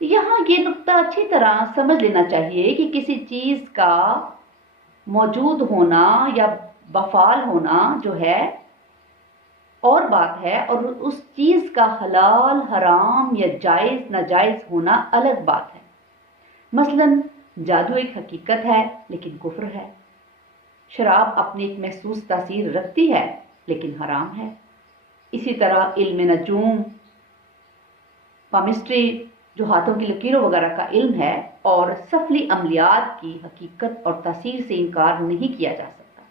یہاں یہ نقطہ اچھی طرح سمجھ لینا چاہیے کہ کسی چیز کا موجود ہونا یا بفعال ہونا جو ہے اور بات ہے، اور اس چیز کا حلال حرام یا جائز ناجائز ہونا الگ بات ہے۔ مثلا جادو ایک حقیقت ہے لیکن کفر ہے، شراب اپنی ایک محسوس تاثیر رکھتی ہے لیکن حرام ہے، اسی طرح علم نجوم، پامسٹری جو ہاتھوں کی لکیروں وغیرہ کا علم ہے، اور سفلی عملیات کی حقیقت اور تاثیر سے انکار نہیں کیا جا سکتا۔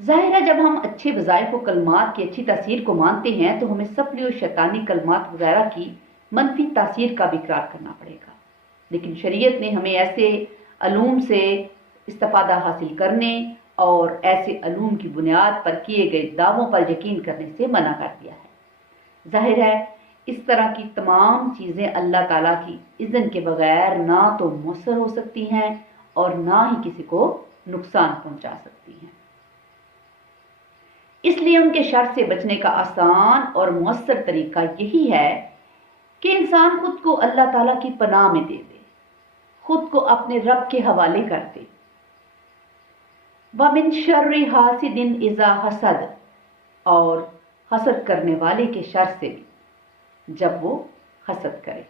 ظاہر ہے جب ہم اچھے وظائف و کلمات کی اچھی تاثیر کو مانتے ہیں تو ہمیں سفلی و شیطانی کلمات وغیرہ کی منفی تاثیر کا بھی اقرار کرنا پڑے گا، لیکن شریعت نے ہمیں ایسے علوم سے استفادہ حاصل کرنے اور ایسے علوم کی بنیاد پر کیے گئے دعووں پر یقین کرنے سے منع کر دیا ہے۔ ظاہر ہے اس طرح کی تمام چیزیں اللہ تعالیٰ کی اذن کے بغیر نہ تو مؤثر ہو سکتی ہیں اور نہ ہی کسی کو نقصان پہنچا سکتی ہیں۔ اس لیے ان کے شر سے بچنے کا آسان اور مؤثر طریقہ یہی ہے کہ انسان خود کو اللہ تعالیٰ کی پناہ میں دے دے، خود کو اپنے رب کے حوالے کر دے۔ وَمِن شَرِّ حَاسِدٍ إِذَا حَسَدَ، اور حسد کرنے والے کے شر سے بھی جب وہ حسد کرے۔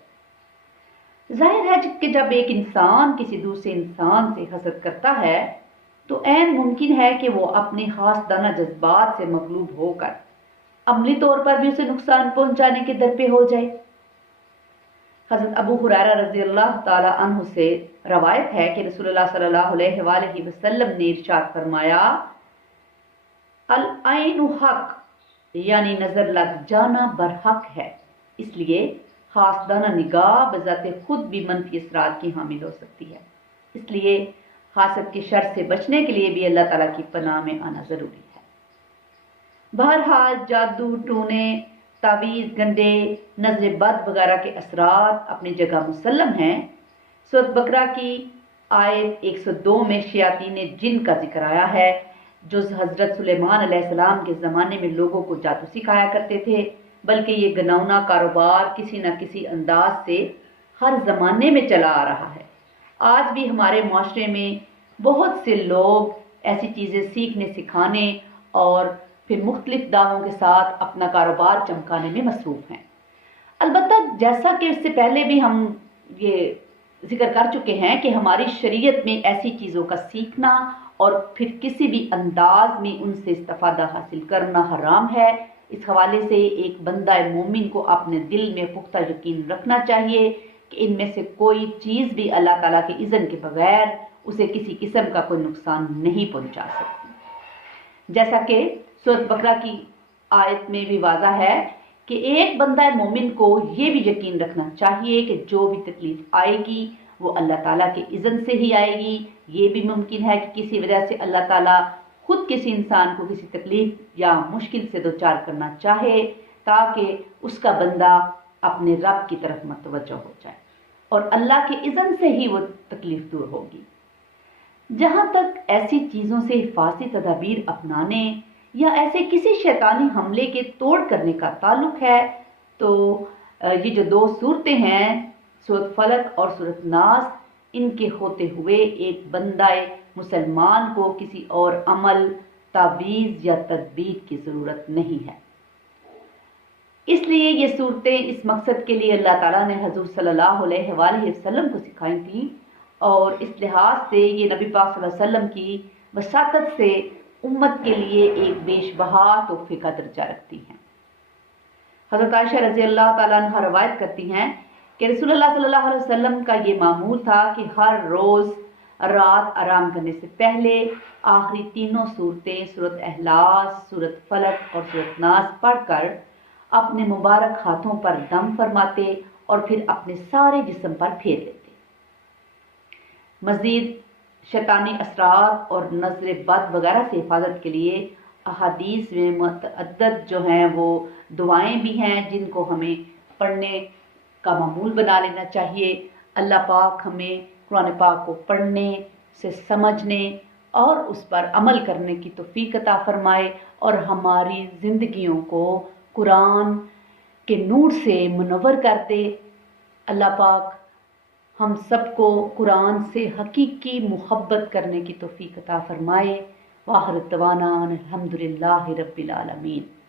ظاہر ہے کہ جب ایک انسان کسی دوسرے انسان سے حسد کرتا ہے تو عین ممکن ہے کہ وہ اپنے حاسدانہ جذبات سے مغلوب ہو کر عملی طور پر بھی اسے نقصان پہنچانے کے در پہ ہو جائے۔ حضرت ابو ہریرہ رضی اللہ تعالی عنہ سے روایت ہے کہ رسول اللہ صلی اللہ علیہ وآلہ وسلم نے ارشاد فرمایا، العین حق، یعنی نظر لگ جانا برحق ہے، اس لیے حاسدانہ نگاہ بذات خود بھی منفی اثرات کی حامل ہو سکتی ہے، اس لیے حاسد کے شر سے بچنے کے لیے بھی اللہ تعالیٰ کی پناہ میں آنا ضروری ہے۔ بہرحال جادو ٹونے، تعویذ گنڈے، نظر بد وغیرہ کے اثرات اپنی جگہ مسلم ہیں۔ سورۃ بقرہ کی آیت 102 میں شیاطین جن کا ذکر آیا ہے جو حضرت سلیمان علیہ السلام کے زمانے میں لوگوں کو جادو سکھایا کرتے تھے، بلکہ یہ گنونا کاروبار کسی نہ کسی انداز سے ہر زمانے میں چلا آ رہا ہے۔ آج بھی ہمارے معاشرے میں بہت سے لوگ ایسی چیزیں سیکھنے سکھانے اور پھر مختلف دعووں کے ساتھ اپنا کاروبار چمکانے میں مصروف ہیں۔ البتہ جیسا کہ اس سے پہلے بھی ہم یہ ذکر کر چکے ہیں کہ ہماری شریعت میں ایسی چیزوں کا سیکھنا اور پھر کسی بھی انداز میں ان سے استفادہ حاصل کرنا حرام ہے۔ اس حوالے سے ایک بندہ مومن کو اپنے دل میں پختہ یقین رکھنا چاہیے کہ ان میں سے کوئی چیز بھی اللہ تعالیٰ کے اذن کے بغیر اسے کسی قسم کا کوئی نقصان نہیں پہنچا سکتی۔ جیسا کہ سورۃ بقرہ کی آیت میں بھی واضح ہے کہ ایک بندہ مومن کو یہ بھی یقین رکھنا چاہیے کہ جو بھی تکلیف آئے گی وہ اللہ تعالیٰ کے اذن سے ہی آئے گی۔ یہ بھی ممکن ہے کہ کسی وجہ سے اللہ تعالیٰ خود کسی انسان کو کسی تکلیف یا مشکل سے دوچار کرنا چاہے تاکہ اس کا بندہ اپنے رب کی طرف متوجہ ہو جائے اور اللہ کے اذن سے ہی وہ تکلیف دور ہوگی۔ جہاں تک ایسی چیزوں سے حفاظتی تدابیر اپنانے یا ایسے کسی شیطانی حملے کے توڑ کرنے کا تعلق ہے تو یہ جو دو صورتیں ہیں سورۃ فلق اور سورۃ ناس، ان کے ہوتے ہوئے ایک بندہ مسلمان کو کسی اور عمل، تعویذ یا تدبیر کی ضرورت نہیں ہے۔ اس لیے یہ صورتیں اس مقصد کے لیے اللہ تعالیٰ نے حضور صلی اللہ علیہ وآلہ وسلم کو سکھائی تھیں، اور اس لحاظ سے یہ نبی پاک صلی اللہ علیہ وسلم کی وساطت سے امت کے لیے ایک بیش بہا تحفے کا درجہ رکھتی ہیں۔ حضرت عائشہ رضی اللہ تعالیٰ عنہ روایت کرتی ہیں کہ رسول اللہ صلی اللہ علیہ وسلم کا یہ معمول تھا کہ ہر روز رات آرام کرنے سے پہلے آخری تینوں صورتیں سورۃ اخلاص، سورۃ فلق اور سورۃ ناس پڑھ کر اپنے مبارک ہاتھوں پر دم فرماتے اور پھر اپنے سارے جسم پر پھیر لیتے۔ مزید شیطانی اثرات اور نظر بد وغیرہ سے حفاظت کے لیے احادیث میں متعدد جو ہیں وہ دعائیں بھی ہیں جن کو ہمیں پڑھنے کا معمول بنا لینا چاہیے۔ اللہ پاک ہمیں قرآن پاک کو پڑھنے سے سمجھنے اور اس پر عمل کرنے کی توفیق عطا فرمائے اور ہماری زندگیوں کو قرآن کے نور سے منور کر دے۔ اللہ پاک ہم سب کو قرآن سے حقیقی محبت کرنے کی توفیق عطا فرمائے۔ وآخر دعوانا الحمدللہ رب العالمین۔